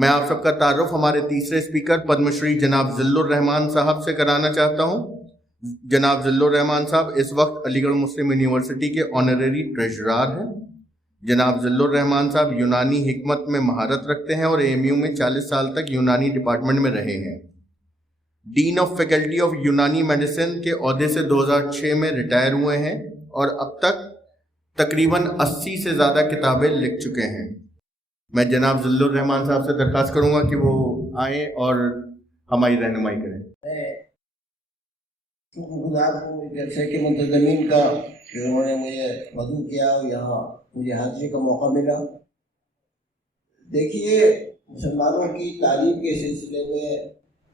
میں آپ سب کا تعارف ہمارے تیسرے اسپیکر پدم شری جناب ذل الرحمان صاحب سے کرانا چاہتا ہوں۔ جناب ذل الرحمان صاحب اس وقت علی گڑھ مسلم یونیورسٹی کے آنریری ٹریجرار ہیں۔ جناب ذل الرحمان صاحب یونانی حکمت میں مہارت رکھتے ہیں اور اے ایم یو میں 40 سال تک یونانی ڈپارٹمنٹ میں رہے ہیں۔ ڈین آف فیکلٹی آف یونانی میڈیسن کے عہدے سے 2006 میں ریٹائر ہوئے ہیں اور اب تک تقریباً 80 سے زیادہ کتابیں لکھ چکے ہیں۔ میں جناب ذل الرحمان صاحب سے درخواست کروں گا کہ وہ آئیں اور ہماری رہنمائی کریں۔ شکر گزار ہوں جلسے کے منتظمین کا کہ انہوں نے مجھے مدعو کیا اور یہاں مجھے حاضری کا موقع ملا۔ دیکھیے، مسلمانوں کی تعلیم کے سلسلے میں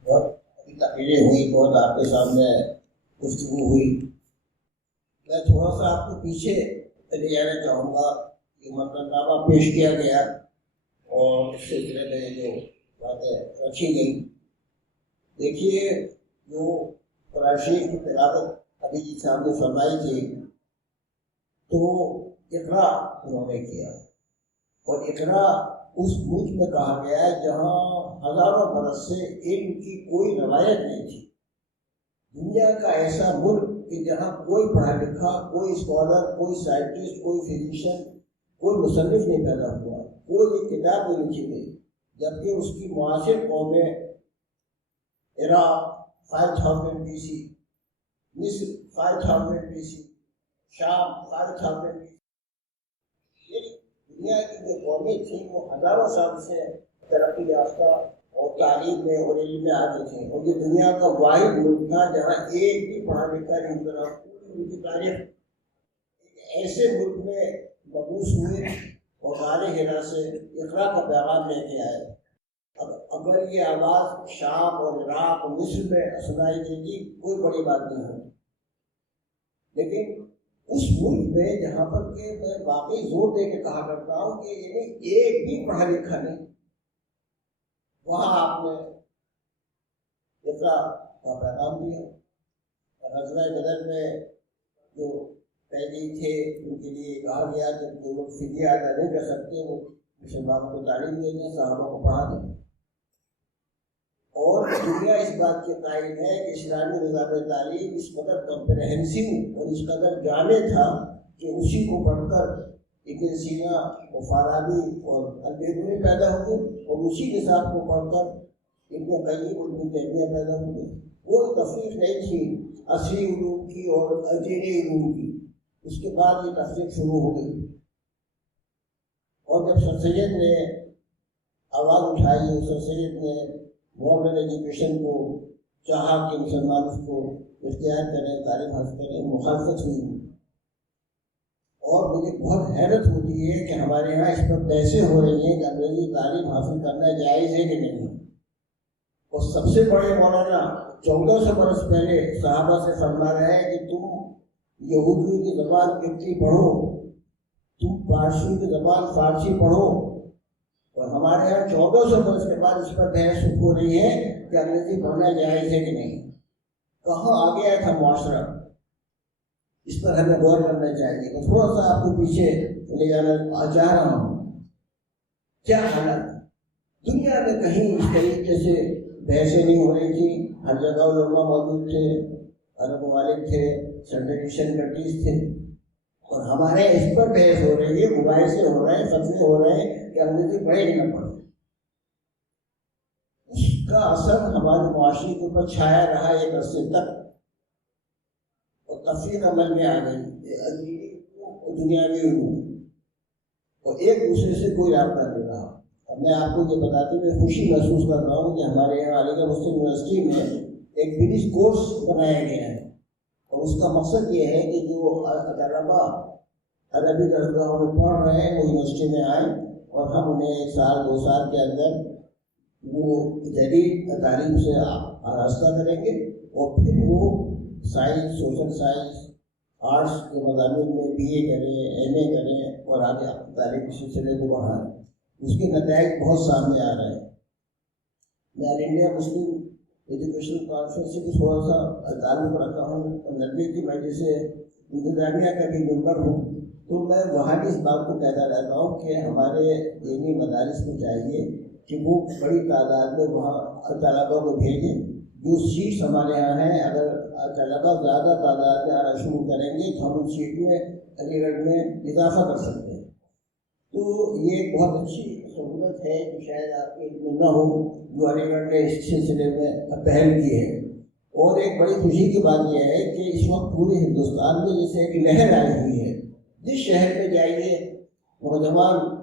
بہت تقریریں ہوئی، بہت آپ کے سامنے گفتگو ہوئی۔ میں تھوڑا سا آپ کو پیچھے چلے جانا چاہوں گا کہ مقررنامہ پیش کیا گیا اور اس سلسلے میں جو باتیں رکھی گئی۔ دیکھیے، جو قرآن شریف کی تلاوت ابھی جی صاحب نے فرمائی تھی تو اقرا انہوں نے کیا، اور اقرا اس ملک میں کہا گیا ہے جہاں ہزاروں برس سے علم کی کوئی روایت نہیں تھی۔ دنیا کا ایسا ملک کہ جہاں کوئی پڑھا لکھا، کوئی اسکالر، کوئی سائنٹسٹ، کوئی فزیشین، کوئی مصنف نہیں پیدا ہوا، کوئی ایک کتاب نہیں لکھی گئی، جبکہ اس کی معاصر قومیں عراق 5000 BC، مصر 5000 BC، شام 5000 BC، یعنی دنیا کی جو قومیں تھیں وہ ہزاروں سال سے ترقی یافتہ اور تعلیم میں اور علم میں آگے تھیں، اور یہ دنیا کا واحد ملک تھا جہاں ایک بھی پڑھا لکھا نہیں گزرا۔ پوری ان کی تاریخ ایک ایسے ملک میں مبعوث ہوئے اور غار حرا سے اقرا کا پیغام لے کے آئے۔ اگر یہ آواز شام اور عراق اور مصر میں سنائی دے گی کوئی بڑی بات نہیں ہوگی، لیکن اس ملک میں جہاں پر کہ میں واقعی زور دے کے کہا کرتا ہوں کہ یعنی ایک بھی پڑھا لکھا نہیں، وہاں آپ نے اقرا کا پیغام دیا۔ غزوہ بدر میں جو قیدی تھے ان کے لیے کہا گیا کہ جو لوگ فدیہ ادا نہیں کر سکتے وہ مسلمانوں کو تعلیم دے دیں، صحابہ کو پڑھا دیں۔ اور دنیا اس بات کے قائل ہے کہ اسلامی نظام تعلیم اس قدر کمپریہنسو اور اس قدر جامع تھا کہ اسی کو پڑھ کر ابن سینا اور فارابی اور البیرونی پیدا ہوئے، اور اسی نظام کو پڑھ کر ابن قیم اور ابن تیمیہ پیدا ہوئے۔ کوئی تفریق نہیں تھی عصری علوم کی اور الجیری علوم کی۔ اس کے بعد یہ تفریق شروع ہو گئی، اور جب سر سید نے آواز اٹھائی، سر سید نے ماڈرن ایجوکیشن کو چاہا کہ مسلمان اس کو اختیار کریں، تعلیم حاصل کریں، مخالفت ہوئی۔ اور مجھے بہت حیرت ہوتی ہے کہ ہمارے یہاں اس پر بحثیں ہو رہی ہیں کہ انگریزی تعلیم حاصل کرنا جائز ہے کہ نہیں۔ اور سب سے بڑے مولانا 1400 برس پہلے صحابہ سے فرما رہے ہیں کہ تم یہودیوں کی زبان قبطی پڑھو، تم پارسی کی زبان فارسی پڑھو، اور ہمارے یہاں 1400 برس کے بعد اس پر بحث ہو رہی ہے کہ انگریزی پڑھنا جائز ہے کہ نہیں۔ کہاں آ گیا تھا معاشرہ؟ اس پر ہمیں غور کرنا چاہیے۔ میں تھوڑا سا آپ کو پیچھے لے جانا چاہ رہا ہوں۔ کیا حالت دنیا میں کہیں اس طریقے سے بحثیں نہیں ہو رہی تھی، ہر جگہ علماء موجود تھے، عرب ممالک تھے، سنٹریشن کنٹریز تھے، اور ہمارے اس پر بحث ہو رہی ہے، مباحثے ہو رہے ہیں، فتوے ہو رہے ہیں کہ انگریزی پڑھے کہ نہ پڑھے۔ اس کا اثر ہمارے معاشرے کے اوپر چھایا رہا ایک عرصے تک، اور تفریق عمل میں آ گئی، دنیاوی علوم، اور ایک دوسرے سے کوئی رابطہ نہیں رہا۔ اب میں آپ کو یہ بتاتے ہوئے خوشی محسوس کر رہا ہوں کہ ہمارے یہاں علی گڑھ مسلم یونیورسٹی میں ایک برج کورس بنایا گیا ہے، اور اس کا مقصد یہ ہے کہ جو طلبا عربی درسگاہوں میں پڑھ رہے ہیں وہ یونیورسٹی میں آئیں، اور ہم انہیں 1 سال 2 سال کے اندر وہ جدید تعلیم سے آراستہ کریں گے، اور پھر وہ سائنس، سوشل سائنس، آرٹس کے مضامین میں BA کریں، MA کریں، اور آگے تعلیم کے سلسلے کو بڑھائیں۔ اس کے نتائج بہت سامنے آ رہے ہیں۔ میں آل انڈیا مسلم ایجوکیشن کانفرنس سے بھی تھوڑا سا تعلق رکھتا ہوں، 90 کی وجہ سے انتظامیہ کا بھی ممبر ہوں، تو میں وہاں بھی اس بات کو کہتا رہتا ہوں کہ ہمارے دینی مدارس کو چاہیے کہ وہ بڑی تعداد میں وہاں طلبا کو بھیجیں. جو سیٹس ہمارے یہاں ہیں اگر طلبا زیادہ تعداد میں آنا شروع کریں گے تو ہم ان سیٹ میں علی گڑھ میں اضافہ کر سکتے ہیں. تو یہ ایک بہت اچھی سہولت ہے کہ شاید آپ کے علم میں نہ ہو جو علی گڑھ نے اس سلسلے میں پہل کی ہے. اور ایک بڑی خوشی کی بات یہ ہے کہ اس وقت پورے ہندوستان میں جیسے ایک لہر آئی ہوئی ہے. جس شہر میں جائیے نوجوان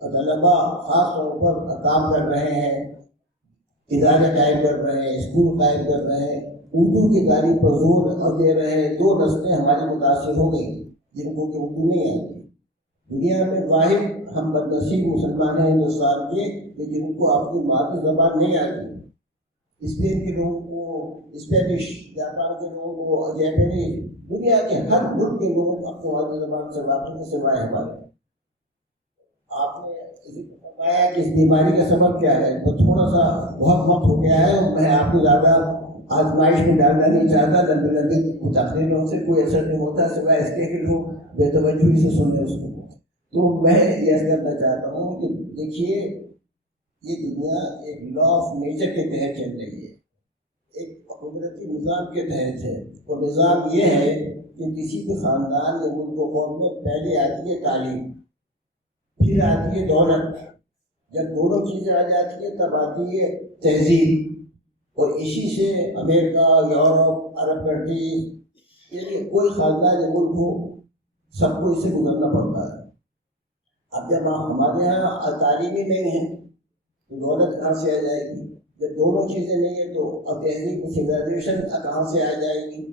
طلبا خاص طور پر کام کر رہے ہیں, ادارے قائم کر رہے ہیں, اسکول قائم کر رہے ہیں, اردو کی تعریف پر زور دے رہے ہیں. 2 نسلیں ہماری متاثر ہو گئی جن کو کہ اردو نہیں آتی. دنیا میں واحد ہم بدنصیب مسلمان ہیں ہندوستان کے کہ جن کو اپنی مادری زبان نہیں آتی. اسپین کے لوگوں کو اسپینش, جاپان کے لوگوں کو جیپنیز, دنیا کے ہر ملک کے لوگ اپنی مادری زبان سے واقف کے سوائے ہمارے. آپ نے بتایا کہ اس بیماری کا سبب کیا ہے, تو تھوڑا سا بہت وقت ہو گیا ہے اور میں آپ کو زیادہ آزمائش میں ڈالنا نہیں چاہتا. لمبی تقریروں سے کوئی اثر نہیں ہوتا سوائے اس کے کہ لوگ بے توجہی سے سن رہے اس کو. تو میں یہ کرنا چاہتا ہوں کہ دیکھیے یہ دنیا ایک لا آف نیچر کے تحت چل رہی ہے, ایک قدرتی نظام کے تحت ہے. اور نظام یہ ہے کہ کسی بھی خاندان یا ملک و قوم میں پہلے آتی ہے تعلیم, پھر آتی ہے دولت. جب دونوں چیزیں آ جاتی ہیں تب آتی ہے تہذیب. اور اسی سے امریکہ, یورپ, عرب کنٹریز, یعنی کوئی خاندان یا ملک ہو سب کو اس سے گزرنا پڑتا ہے. اب جب ہمارے یہاں تعلیم ہی نہیں ہے تو دولت کہاں سے آ جائے گی؟ جب دونوں چیزیں نہیں ہیں تو اب تہذیب سویلائزیشن کہاں سے آ جائے گی؟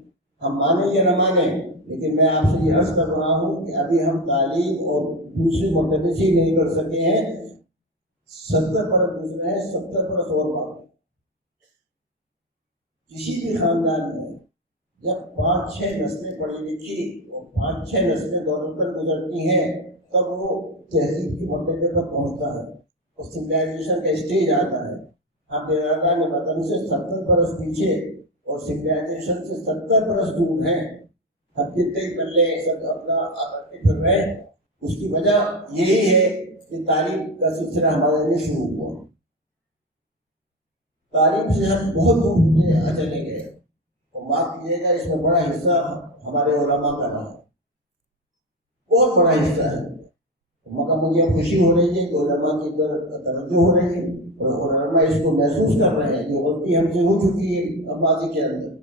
ہم مانیں یا نہ مانیں, لیکن میں آپ سے یہ عرض کر رہا ہوں کہ ابھی ہم تعلیم اور دوسری مرتبہ سے نہیں کر سکے ہیں. 70 برس گزرے ہیں, 70 برس اور باقی. کسی بھی خاندان میں جب 5-6 نسلیں پڑھی لکھی اور 5-6 نسلیں دولت پر گزرتی ہیں تب وہ تہذیب کی مرتبے پر پہنچتا ہے اور سویلائزیشن کا اسٹیج آتا ہے. ہم بیرادان وطن سے 70 برس پیچھے اور سویلائزیشن سے 70 برس دور ہیں. ہم کتنے پلے سب اپنا آتے پھر رہے. اس کی وجہ یہی ہے کہ تعلیم کا سلسلہ ہمارے لیے شروع ہوا. تعلیم سے ہم بہت دور ہوتے چلے گئے اور معاف کیجیے گا اس میں بڑا حصہ ہمارے علماء کا رہا, بہت بڑا حصہ ہے. مگر مجھے خوشی ہو رہی ہے کہ علماء کی طرف توجہ ہو رہی ہے اور علماء اس کو محسوس کر رہے ہیں. جو غلطی ہم سے ہو چکی ہے ماضی کے اندر,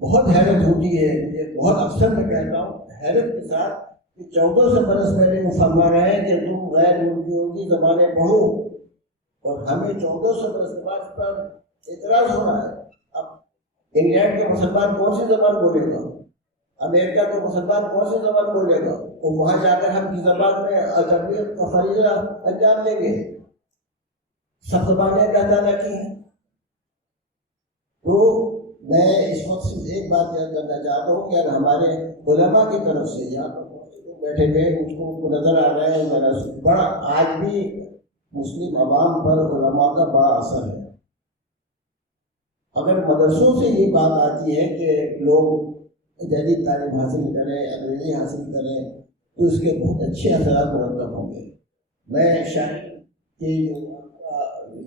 بہت حیرت ہوتی ہے. یہ بہت اکثر میں کہتا ہوں حیرت کے ساتھ کہ 1400 برس پہلے وہ فرما رہے ہیں کہ تم غیر ملکیوں کی زبانیں پڑھو, اور ہمیں 1400 برس کے بعد پر اعتراض ہو رہا ہے. اب انگلینڈ کا مسلمان کون سی زبان بولے گا, امریکہ کا مسلمان کون سی زبان بولے گا, اور وہاں جا کر ہم کی زبان میں تربیت کا فریضہ انجام دیں گے. سب زبانیں اللہ تعالیٰ کی ہیں. تو میں اس وقت سے ایک بات یاد کرنا چاہتا ہوں کہ اگر ہمارے علماء کی طرف سے یا بیٹھے ہوئے اس کو نظر آ رہے ہیں میرا بڑا آج بھی مسلم عوام پر علماء کا بڑا اثر ہے. اگر مدرسوں سے یہ بات آتی ہے کہ لوگ جدید تعلیم حاصل کریں, انگریزی حاصل کریں, تو اس کے بہت اچھے اثرات مرتب ہوں گے. میں شاید کہ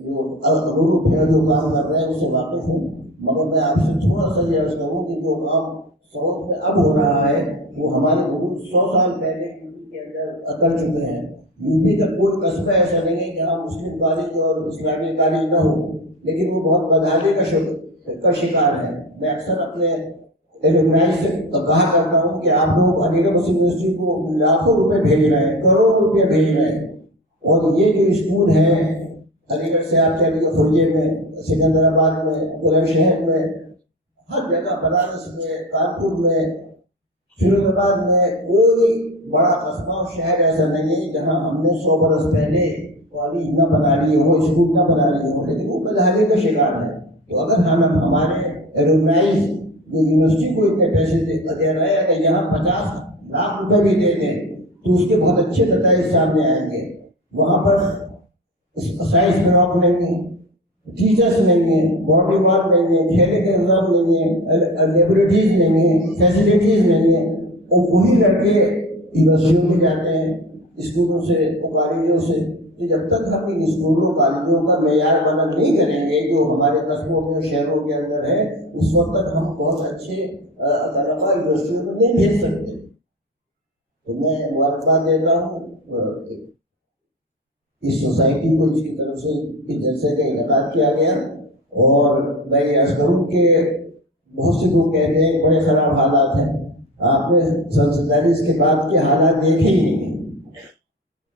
جو گروپ ہے جو کام کر رہے ہیں اس سے واقف ہوں, مگر میں آپ سے تھوڑا سا یہ عرض کروں کہ جو کام سعود میں اب ہو رہا ہے وہ ہمارے گروپ 100 سال پہلے یو پی کے اندر کر چکے ہیں. یو پی کا کوئی قصبہ ایسا نہیں ہے جہاں مسلم کالج اور اسلامی کالج نہ ہو, لیکن وہ بہت بدحالی کا شکار ہے. میں اکثر اپنے ایلومنائی سے کہا کرتا ہوں کہ آپ لوگ علی گڑھ مسلم یونیورسٹی کو لاکھوں روپے بھیج رہے ہیں, کروڑوں روپے بھیج رہے ہیں, اور یہ جو اسکول ہیں علی گڑھ سے آپ چلیے فرجے میں, سکندر آباد میں, بلند شہر میں, ہر جگہ, بنارس میں, کانپور میں, فیروز آباد میں, کوئی بڑا قصبہ اور شہر ایسا نہیں ہے جہاں ہم نے 100 برس پہلے کالج نہ بنا لیے ہو, اسکول نہ بنا لیے ہو, لیکن وہ بدحالی کا شکار ہے. تو اگر ہم ہمارے ایلومنائز جو یونیورسٹی کو اتنے پیسے دے رہے ہیں, اگر یہاں 50 لاکھ روپے بھی دے دیں تو اس کے بہت اچھے نتائج سامنے آئیں گے. وہاں پر سائنس بلاک نہیں ہے, ٹیچرس نہیں ہیں, باڈی وارڈ نہیں ہے, کھیلنے کا انتظام نہیں ہے, لیبورٹریز نہیں ہیں, فیسلٹیز نہیں ہیں. اور وہی لڑکے یونیورسٹیوں میں جاتے ہیں, اسکولوں سے, کالجوں سے, تو جب تک ہم ان اسکولوں کالجوں کا معیار بلند نہیں کریں گے جو ہمارے قصبوں میں اور شہروں کے اندر ہے، اس وقت تک ہم بہت اچھے طلباء یونیورسٹیوں میں نہیں بھیج سکتے۔ تو میں مبارکباد دیتا ہوں اس سوسائٹی کو، اس کی طرف سے اس جلسے کا انعقاد کیا گیا، اور میں یہ عرض کروں کہ بہت سے لوگ کہتے ہیں بڑے خراب حالات ہیں۔ آپ نے سن 47 کے بعد کے حالات دیکھے ہی نہیں۔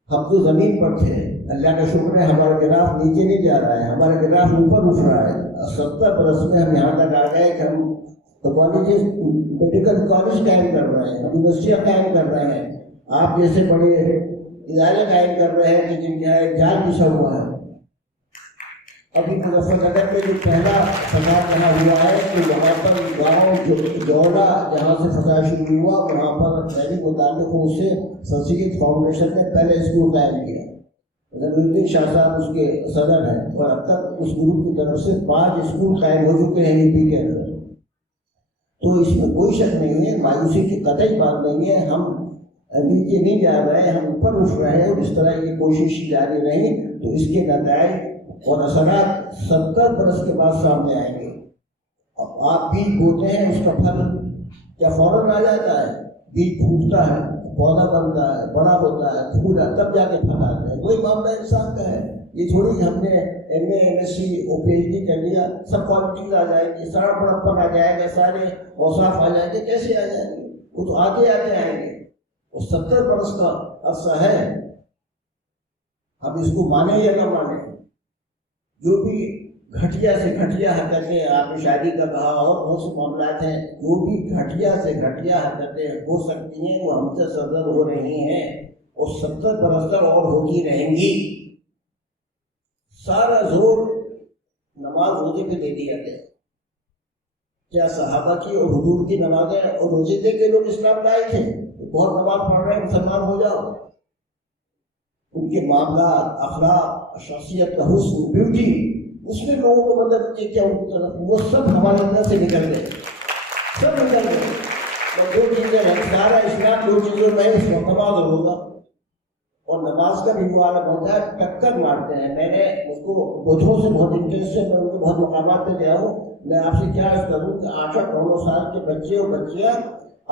ہم تو زمین پر تھے، اللہ کا شکر ہے ہمارا گراف نیچے نہیں جا رہا ہے، ہمارا گراف اوپر اٹھ رہا ہے۔ 70 برس میں ہم یہاں تک آ گئے کہ ہم کالجز، میڈیکل کالج قائم کر رہے ہیں، یونیورسٹیاں قائم کر رہے ہیں، آپ جیسے بڑے ادارے قائم کر رہے ہیں کہ جن کے یہاں ایک جال بچھا ہوا ہے۔ ابھی مظفر نگر میں جو پہلا فساد یہاں ہوا ہے کہ وہاں پر گاؤں جوڑا جہاں سے فساد شروع ہوا، وہاں پر میرے متعلقوں سے سنسکرت فاؤنڈیشن نے پہلے اسکول قائم کیا۔ نظیر الدین شاہ صاحب اس کے صدر ہیں، اور اب تک اس گروپ کی طرف سے 5 اسکول قائم ہو چکے ہیں یو پی کے اندر۔ تو اس میں کوئی شک نہیں ہے، مایوسی کی قطعی بات نہیں ہے۔ ہم نیچے نہیں جا رہے ہیں، ہم اوپر اٹھ رہے ہیں، اور اس طرح کی کوشش جاری رہی تو اس کے نتائج اور اثرات 70 برس کے بعد سامنے آئیں گے۔ اب آپ بیج بوتے ہیں، اس کا پھل کیا فوراً آ جاتا ہے؟ بیج پھوٹتا ہے، پودا بنتا ہے، بڑا ہوتا ہے، پھولا، تب جا کے پھل آتا ہے۔ وہی معاملہ انسان کا ہے۔ یہ تھوڑی ہم نے ایم اے، ایم ایس سی اور پی ایچ ڈی کر لیا سب کوالٹیز آ جائیں گی، سارا بڑپن آ جائے گا، سارے اوصاف آ جائیں گے، کیسے آ جائیں گے؟ وہ تو آتے آتے آئیں گے۔ اور 70 برس کا عرصہ ہے، ہم اس کو مانیں یا نہ مانیں۔ جو بھی گھٹیا سے گھٹیا حرکتیں، آپ نے شادی کا کہا اور بہت سے معاملات ہیں، جو بھی گھٹیا سے گھٹیا حرکتیں ہو سکتی ہیں وہ ہم سے صدر ہو رہی ہیں، اور 70 برس تک اور ہوتی رہیں گی۔ سارا زور نماز روزے پہ دے دیا گیا۔ کیا صحابہ کی اور حضور کی نمازیں اور روزے دے کے لوگ اسلام لائے تھے؟ بہت نماز پڑھ رہے ہیں مسلمان ہو جاؤ۔ ان کے معاملات، اخلاق، شخصیت کا حسن، بیوٹی، اس میں لوگوں کو مدد کی کیا ان کی طرف، وہ سب ہمارے اندر سے نکل گئے، سب نکل گئے۔ اور دو چیزیں ہیں، سارا اسلام 2 چیزوں میں اس وقت نماز اور روزہ، اور نماز کا بھی معاملہ ہوتا ہے ٹکر مارتے ہیں۔ میں نے اس کو بتوں سے بہت انٹرسٹ سے، میں ان کے بہت مقامات پہ گیا ہوں۔ میں آپ سے کیا عرض کروں کہ 8-9 سال کے بچے اور بچیاں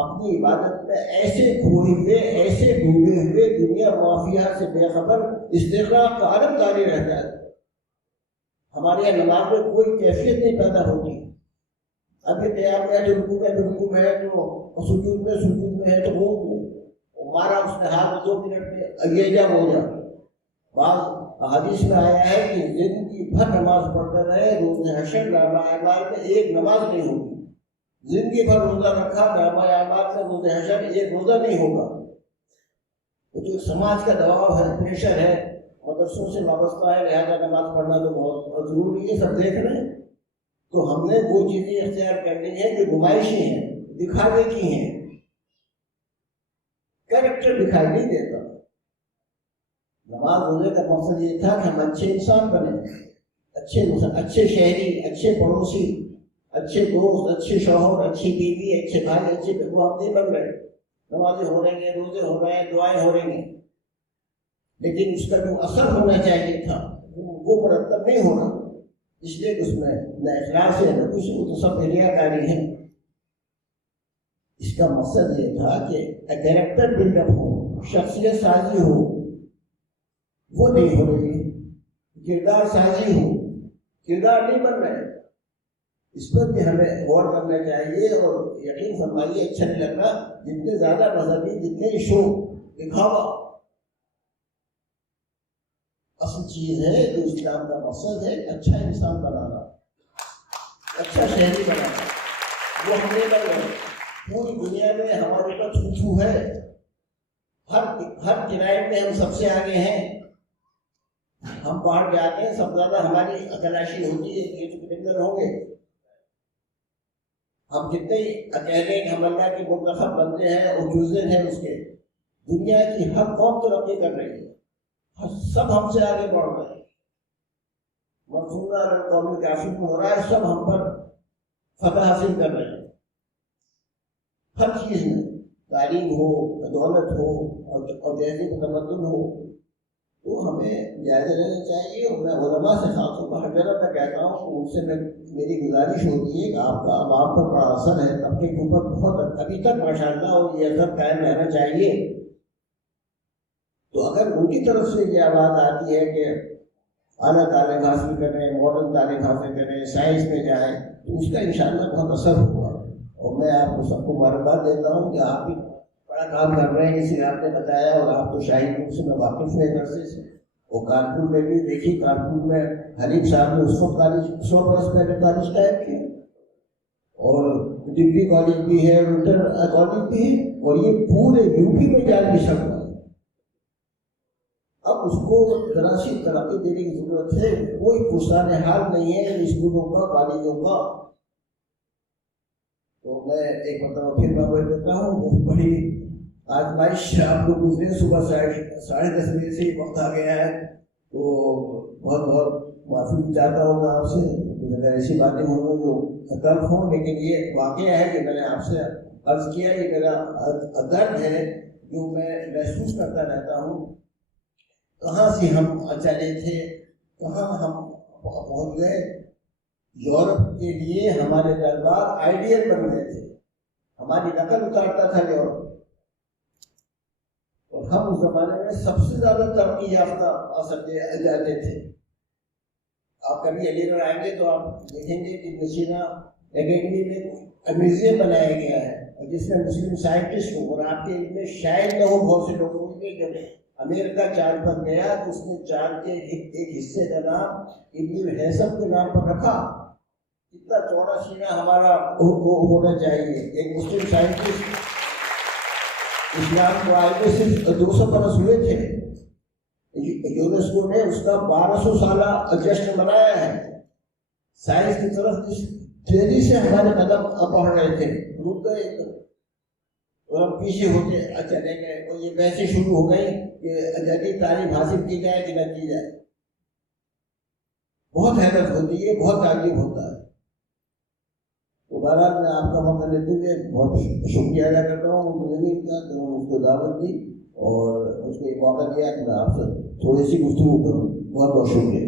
اپنی عبادت میں ایسے کھوئے ہوئے، ایسے ڈوبے ہوئے، دنیا معافیہ سے بے خبر، استغراق کا عالم جاری رہتا ہے۔ ہمارے یہاں نماز میں کوئی کیفیت نہیں پیدا ہوتی۔ ابھی قیام میں ہے تو رکوع میں، رکوع میں ہے تو سجود میں، سجود میں ہے تو روک میں، ہمارا اس نے ہاتھ 2 منٹ میں یہ جب ہو جائے۔ بعض حدیث میں آیا ہے کہ زندگی بھر نماز پڑھتے رہے، روز حشر نامہ اعمال میں ایک نماز نہیں ہوگی۔ زندگی بھر روزہ رکھا، نامہ اعمال میں روز حشر ایک روزہ نہیں ہوگا۔ تو سماج کا دباؤ ہے، پریشر ہے، مدرسوں سے وابستہ ہے، لہذا نماز پڑھنا تو بہت ضروری ہے، سب دیکھ رہے ہیں۔ تو ہم نے وہ چیزیں اختیار کرنی ہے جو نمائشی ہیں، دکھاوے کی ہیں، کریکٹر دکھائی نہیں دیتا۔ نماز روزے کا مقصد یہ تھا کہ ہم اچھے انسان بنیں، اچھے شہری، اچھے پڑوسی، اچھے دوست، اچھے شوہر، اچھی بیوی، اچھے بھائی، اچھے بہو ہم نہیں بن رہے۔ نمازیں ہو رہی ہیں، روزے ہو رہے ہیں، دعائیں ہو رہی ہیں، لیکن اس کا جو اثر ہونا چاہیے تھا وہ مرتب نہیں ہو رہا، اس لیے اس میں نہ اخلاص ہے، نہ کچھ، وہ تو سب ریاکاری ہے۔ اس کا مقصد یہ تھا کہ کیریکٹر بلڈ اپ ہو، شخصیت سازی ہو، وہ نہیں ہو رہی، کردار سازی ہو، کردار نہیں بن رہے۔ اس پر بھی ہمیں غور کرنا چاہیے، اور یقین فرمائیے اچھا نہیں لگ رہا جتنے زیادہ مذہبی، جتنے شو دکھاوا، اصل چیز ہے جو اسلام کا مقصد ہے اچھا انسان بنانا، اچھا شہری بنانا، وہ ہم نہیں بن رہے۔ پوری دنیا میں ہمارے اوپر تھو ہے، ہر جنائب میں ہم سب سے آگے ہیں۔ ہم باہر جاتے ہیں، سب زیادہ ہماری تلاشی ہوتی ہے کہ یہ تو کرمنل ہوں گے۔ ہم کتنے اکیلے ہم اللہ کے منتخب بنتے ہیں اور جزء ہیں اس کے۔ دنیا کی ہر قوم ترقی کر رہی ہے، سب ہم سے آگے بڑھ رہے ہیں۔ منصورہ قومی کافی میں ہو رہا ہے، سب ہم پر فتح حاصل کر رہے ہیں، ہر چیز میں، تعلیم ہو، دولت ہو اور تہذیب تمدن ہو۔ تو ہمیں جائزہ لینا چاہیے. اور میں علماء سے خاص طور پر ہر جگہ میں کہتا ہوں کہ ان سے میری گزارش ہوتی ہے کہ آپ کا عوام پر بڑا اثر ہے طبقے کے اوپر بہت ابھی تک ماشاءاللہ اور یہ اثر قائم رہنا چاہیے. تو اگر ان کی طرف سے یہ آواز آتی ہے کہ اعلیٰ تعلیم حاصل کریں, ماڈرن تعلیم حاصل کریں, سائنس میں جائیں, تو اس کا انشاءاللہ بہت اثر ہوگا. اور میں آپ کو سب کو مبارکباد دیتا ہوں کہ آپ بھی بڑا کام کر رہے ہیں, جسے آپ نے بتایا, اور آپ تو شاہی گروپ سے میں واقف ہوئے عرصے سے. اور کانپور میں بھی دیکھیے, کانپور میں حنیف صاحب نے اس وقت کالج 100 برس پہلے کالج قائم کیا, اور ڈگری کالج بھی ہے, انٹر کالج بھی ہے, اور یہ پورے یو پی میں جان مشن ہوا ہے. اب اس کو ذرا سی ترقی دینے کی ضرورت ہے. کوئی پرسان حال نہیں ہے اسکولوں کا, کالجوں کا. تو میں ایک مرتبہ پھر بابر دیتا ہوں, بہت بڑی آزمائش آپ کو گزرے. صبح 10:30 بجے سے وقت آ گیا ہے, تو بہت بہت معافی بھی چاہتا ہوں میں آپ سے اگر ایسی باتیں ہوں جو تلخ ہوں. لیکن یہ واقعہ ہے کہ میں نے آپ سے عرض کیا, یہ میرا درد ہے جو میں محسوس کرتا رہتا ہوں. کہاں سے ہم چلے تھے, کہاں ہم پہنچ گئے. یورپ کے لیے ہمارے دربار آئیڈیل بن گئے تھے, ہماری نقل اتارتا تھا یورپ, اور ہم اس زمانے میں سب سے زیادہ ترقی یافتہ سمجھے جاتے تھے. آپ کبھی علی گڑھ آئیں گے تو آپ دیکھیں گے کہ نشینہ اکیڈمی میں میوزیم بنایا گیا ہے جس میں مسلم سائنٹسٹ ہوں, اور آپ کے علم میں شاید نہ ہو, بہت سے لوگ ہوں گے جب امریکہ چاند پر گیا تو اس نے چاند کے ایک حصے کا نام ابن الحیثم کے نام پر رکھا. اتنا چوڑا سینہ ہمارا ہونا چاہیے. ایک مسلم سائنٹسٹ, اسلام کو آئے میں صرف 200 برس ہوئے تھے, یونیسکو نے اس کا 1200 سالہ جشن منایا ہے. سائنس کی طرف جس تیزی سے ہمارے قدم بڑھ رہے تھے, رک گئے اور ہم پیچھے ہوتے چلے گئے. اور یہ بحثیں شروع ہو گئی کہ جدید تعلیم حاصل کی جائے کہ نہ کی جائے. بہت حیرت ہوتی ہے, بہت تعجب ہوتا ہے. تو بہرحال میں آپ کا موقع لیتے ہوئے بہت شکریہ ادا کرتا ہوں مجھے کا کہ اس کو دعوت دی اور اس کو ایک موقع دیا کہ میں آپ سے تھوڑی سی گفتگو کروں. بہت بہت شکریہ.